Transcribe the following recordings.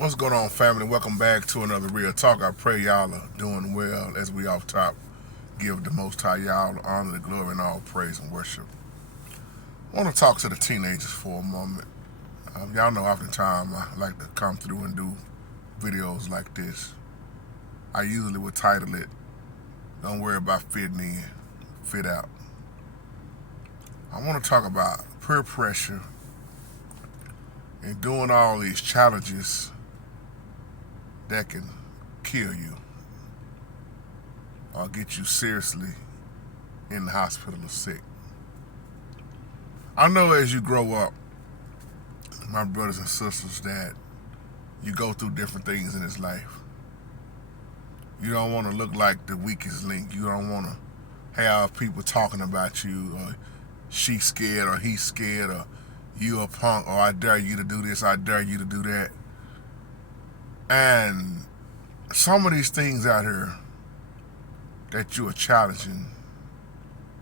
What's going on, family? Welcome back to another Real Talk. I pray y'all are doing well as we off top give the Most High y'all the honor, the glory, and all praise and worship. I want to talk to the teenagers for a moment. Y'all know oftentimes I like to come through and do videos like this. I usually would title it, Don't Worry About Fitting In, Fit Out. I want to talk about peer pressure and doing all these challenges that can kill you or get you seriously in the hospital or sick. I know as you grow up, my brothers and sisters, that you go through different things in this life. You don't want to look like the weakest link. You don't want to have people talking about you, or she's scared, or he's scared, or you a punk, or I dare you to do this, I dare you to do that. And some of these things out here that you are challenging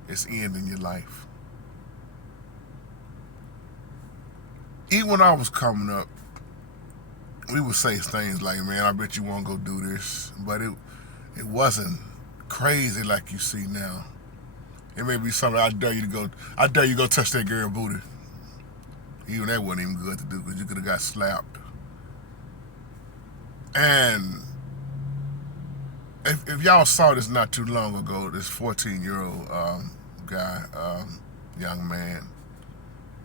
is ending your life. Even when I was coming up, we would say things like, man, I bet you won't go do this. But it wasn't crazy like you see now. It may be something I dare you to go touch that girl booty. Even that wasn't even good to do because you could have got slapped. And if y'all saw this not too long ago, this 14-year-old guy, young man,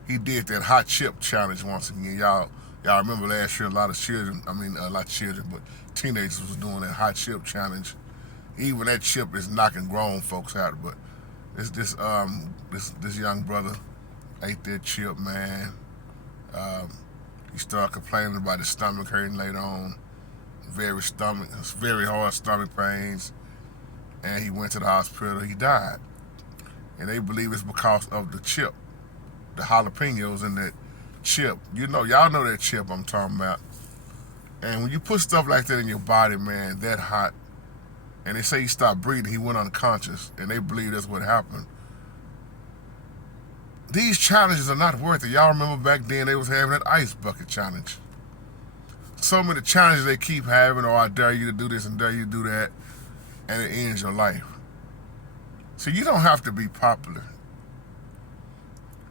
he did that hot chip challenge once again. Y'all remember last year a lot of children, but teenagers was doing that hot chip challenge. Even that chip is knocking grown folks out. But this young brother ate that chip, man. He started complaining about his stomach hurting later on. Very hard stomach pains, and he went to the hospital. He died, and they believe it's because of the chip, the jalapenos in that chip. Y'all know that chip I'm talking about. And when you put stuff like that in your body, man, that hot, and they say he stopped breathing, he went unconscious, and they believe that's what happened. These challenges are not worth it. Y'all remember back then they was having that ice bucket challenge. So many challenges they keep having, or I dare you to do this and dare you to do that, and it ends your life. So you don't have to be popular.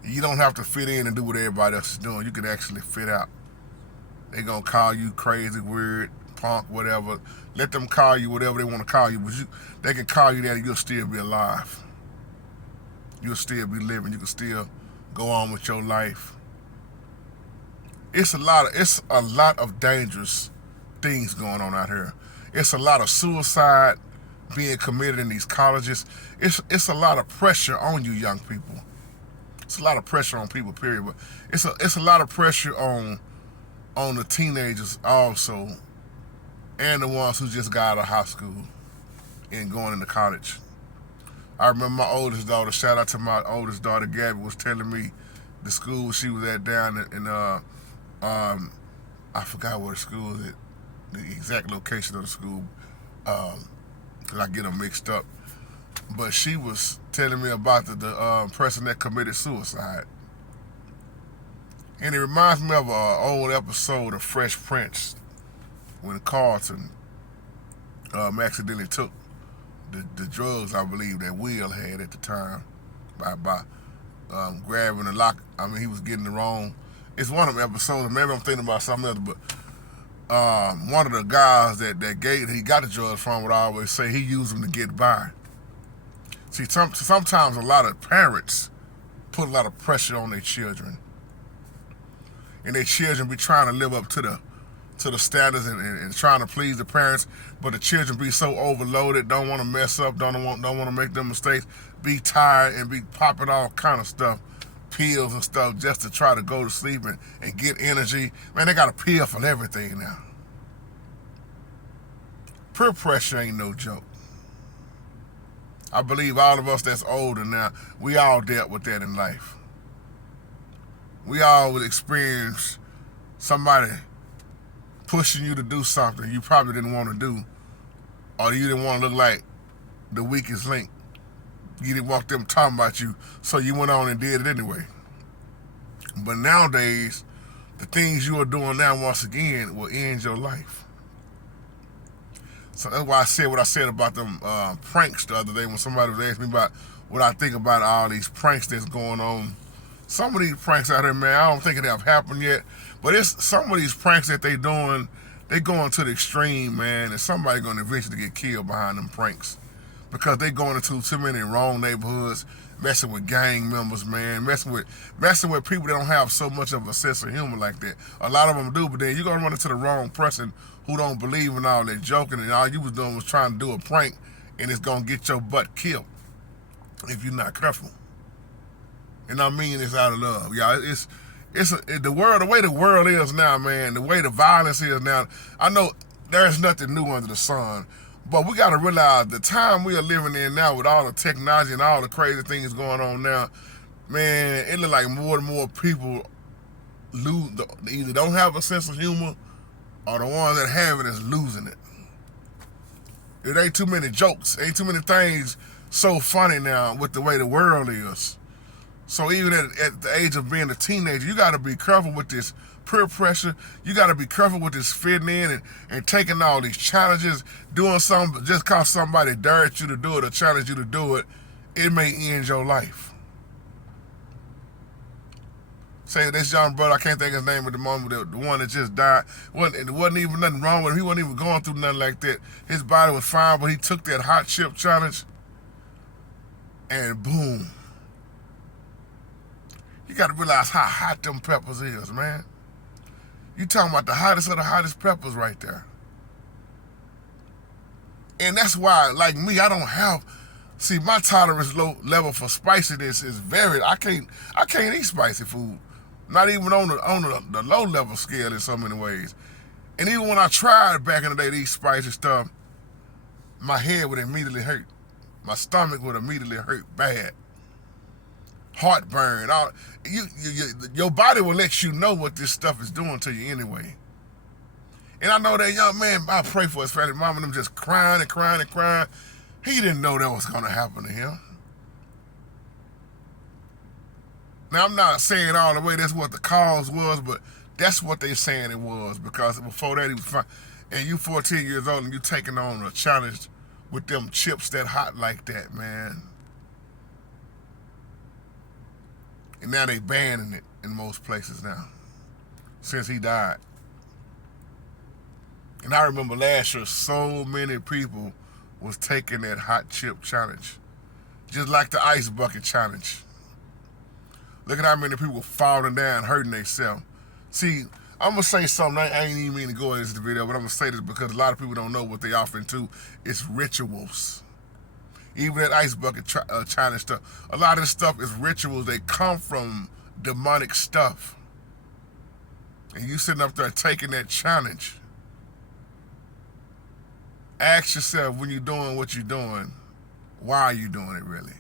You don't have to fit in and do what everybody else is doing. You can actually fit out. They're going to call you crazy, weird, punk, whatever. Let them call you whatever they want to call you, but they can call you that and you'll still be alive. You'll still be living. You can still go on with your life. It's a lot of dangerous things going on out here. It's a lot of suicide being committed in these colleges. It's a lot of pressure on you young people. It's a lot of pressure on people, period. But it's a lot of pressure on the teenagers also, and the ones who just got out of high school and going into college. I remember my oldest daughter, shout out to my oldest daughter, Gabby, was telling me the school she was at down in I forgot what the school is, the exact location of the school, because I get them mixed up. But she was telling me about the person that committed suicide. And it reminds me of an old episode of Fresh Prince when Carlton accidentally took the drugs, I believe, that Will had at the time by grabbing the lock. I mean, he was getting the wrong. It's one of them episodes. Maybe I'm thinking about something else, but one of the guys that he got the drugs from would always say he used them to get by. See, sometimes a lot of parents put a lot of pressure on their children, and their children be trying to live up to the standards and trying to please the parents, but the children be so overloaded, don't want to mess up, don't want to make them mistakes, be tired and be popping all kind of stuff, pills and stuff, just to try to go to sleep and get energy. Man, they got a pill for everything now. Peer pressure ain't no joke. I believe all of us that's older now, we all dealt with that in life. We all would experience somebody pushing you to do something you probably didn't want to do, or you didn't want to look like the weakest link. You didn't want them talking about you, so you went on and did it anyway. But nowadays, the things you are doing now, once again, will end your life. So that's why I said what I said about them pranks the other day when somebody was asking me about what I think about all these pranks that's going on. Some of these pranks out here, man, I don't think it have happened yet. But it's some of these pranks that they doing, they going to the extreme, man, and somebody going to eventually get killed behind them pranks. Because they going into too many wrong neighborhoods, messing with gang members, man, messing with people that don't have so much of a sense of humor like that. A lot of them do, but then you're going to run into the wrong person who don't believe in all that joking, and all you was doing was trying to do a prank, and it's going to get your butt killed if you're not careful. And I mean this out of love. Y'all, the world, the way the world is now, man, the way the violence is now, I know there's nothing new under the sun, but we got to realize the time we are living in now with all the technology and all the crazy things going on now, man, it look like more and more people either don't have a sense of humor or the ones that have it is losing it. It ain't too many jokes, ain't too many things so funny now with the way the world is. So even at the age of being a teenager, you got to be careful with this peer pressure. You got to be careful with this fitting in and taking all these challenges, doing something just because somebody dared you to do it or challenged you to do it. It may end your life. Say this young brother, I can't think of his name at the moment, the one that just died. There wasn't even nothing wrong with him. He wasn't even going through nothing like that. His body was fine, but he took that hot chip challenge and boom. You got to realize how hot them peppers is, man. You talking about the hottest of the hottest peppers right there. And that's why, like me, I don't have, see, my tolerance level for spiciness is very, I can't eat spicy food. Not even on the low level scale in so many ways. And even when I tried back in the day to eat spicy stuff, my head would immediately hurt. My stomach would immediately hurt bad. Heartburn. Your body will let you know what this stuff is doing to you anyway. And I know that young man, I pray for his family. Mom and them just crying and crying and crying. He didn't know that was going to happen to him. Now, I'm not saying all the way that's what the cause was, but that's what they saying it was, because before that he was fine. And you 14 years old and you taking on a challenge with them chips that hot like that, man. And now they banning it in most places now, since he died. And I remember last year, so many people was taking that hot chip challenge, just like the ice bucket challenge. Look at how many people falling down, hurting themselves. See, I'm going to say something, I ain't even mean to go into this video, but I'm going to say this because a lot of people don't know what they off into. It's rituals. Even that ice bucket challenge stuff. A lot of this stuff is rituals. They come from demonic stuff. And you sitting up there taking that challenge. Ask yourself, when you're doing what you're doing, why are you doing it really?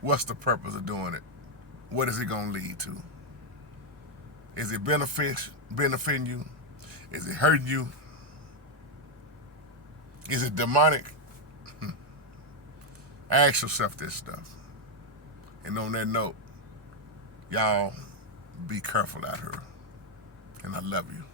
What's the purpose of doing it? What is it going to lead to? Is it benefiting you? Is it hurting you? Is it demonic? Ask yourself this stuff. And on that note, y'all be careful out here. And I love you.